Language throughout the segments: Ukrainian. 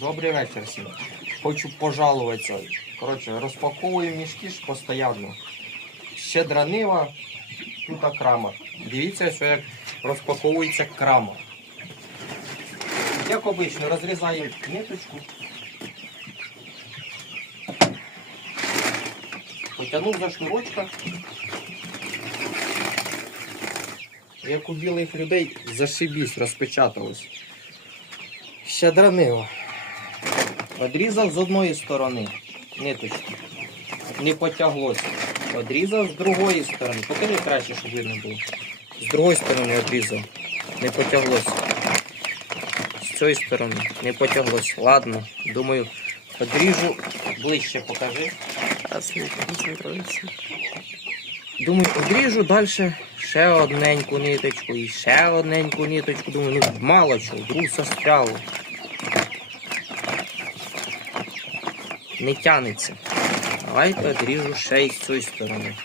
Добрий вечір всім. Хочу пожалуватися. Коротше, розпаковую мішки ж постійно. Щедра нива, тут крама. Дивіться, що як розпаковується крама. Як обично, розрізаємо ниточку. Потягнув за шнурочка. Як у білих людей зашибісь, розпечаталось. Щедра нива. Одрізав з одної сторони ниточку. Не потяглося. Одрізав з другої сторони. Покажи краще, щоб видно було. З другої сторони одрізав. Не потяглося. З цієї сторони не потяглося. Ладно, думаю, одріжу ближче покажи. Думаю, одріжу далі ще одненьку ниточку і ще одненьку ниточку. Думаю, ну мало чого, вдруг застряло. Не тянеться. Давайте одріжу ще й з цієї сторони.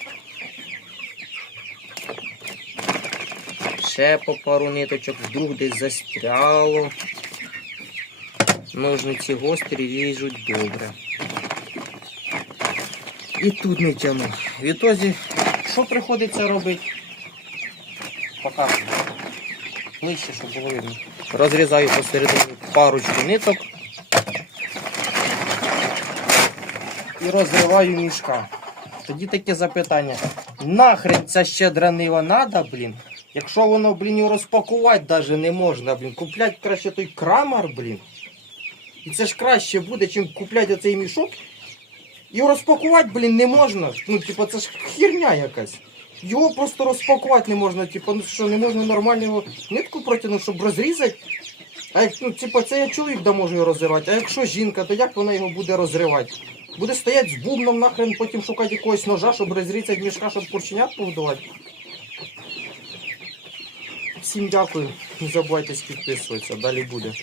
Ще по пару ниточок, вдруг десь застряло. Ножниці гострі ріжуть добре. І тут не тяну. Відтоді, що приходиться робити? Показую. Ближче, щоб було видно. Розрізаю посередині парочку ниток. І розриваю мішка. Тоді таке запитання. Нахрен ця щедра нива надо, блін? Якщо воно, блін, його розпакувати навіть не можна, блін. Куплять краще той крамар, блін. І це ж краще буде, чим купляти оцей мішок його розпакувати, блін, не можна. Ну, типу, це ж херня якась. Його просто розпакувати не можна. Типу, ну що, не можна нормально його нитку протягнути, щоб розрізати. А як, ну, типу, це я чоловік да можу його розривати. А якщо жінка, то як вона його буде розривати? Буде стояти з бубном нахрен, потім шукати якогось ножа, щоб розрізати мішка, щоб курченят повдавати. Всім дякую. Не забувайте підписуватися. Далі буде.